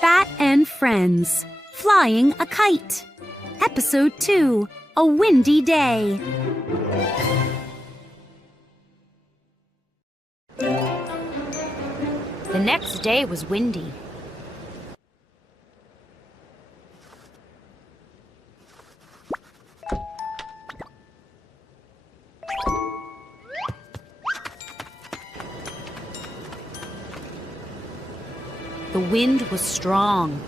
Bat and Friends, Flying a Kite. Episode 2, A Windy Day. The next day was windy. The wind was strong.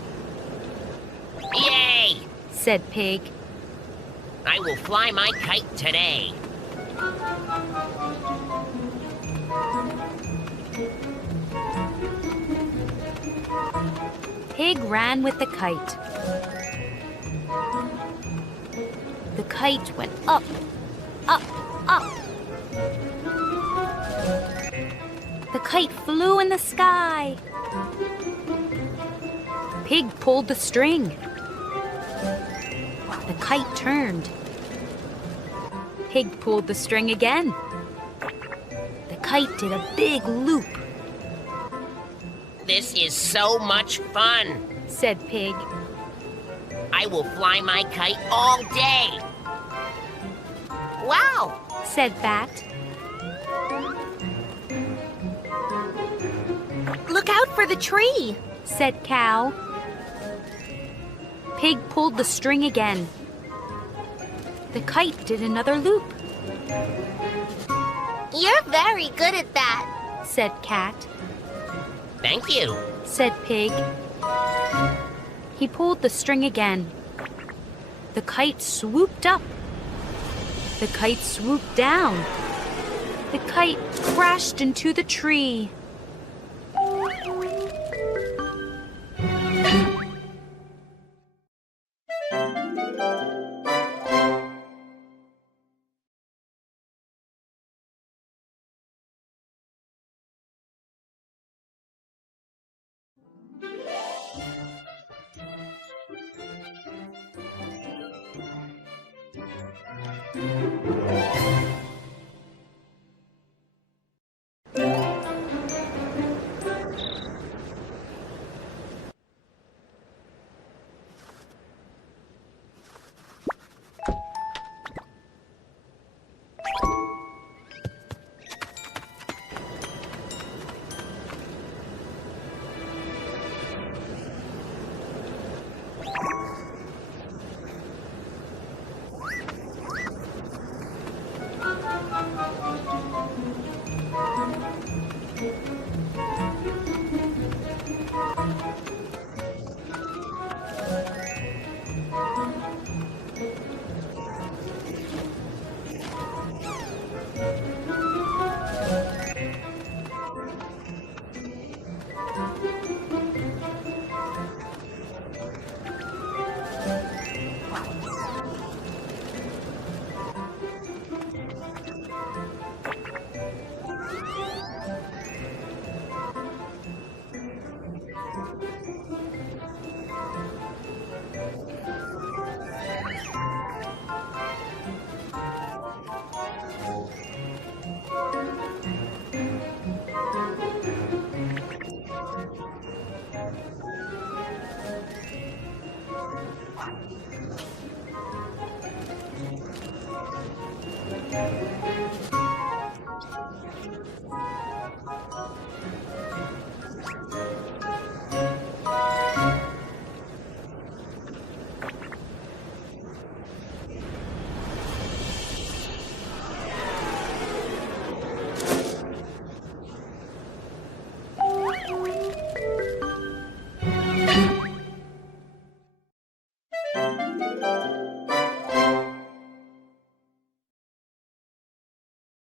Yay! Said Pig. I will fly my kite today. Pig ran with the kite. The kite went up, up, up. The kite flew in the sky. Pig pulled the string. The kite turned. Pig pulled the string again. The kite did a big loop. This is so much fun, said Pig. I will fly my kite all day. Wow, said Bat. Look out for the tree, said Cow. Pig pulled the string again. The kite did another loop. You're very good at that, said Cat. Thank you, said Pig. He pulled the string again. The kite swooped up. The kite swooped down. The kite crashed into the tree.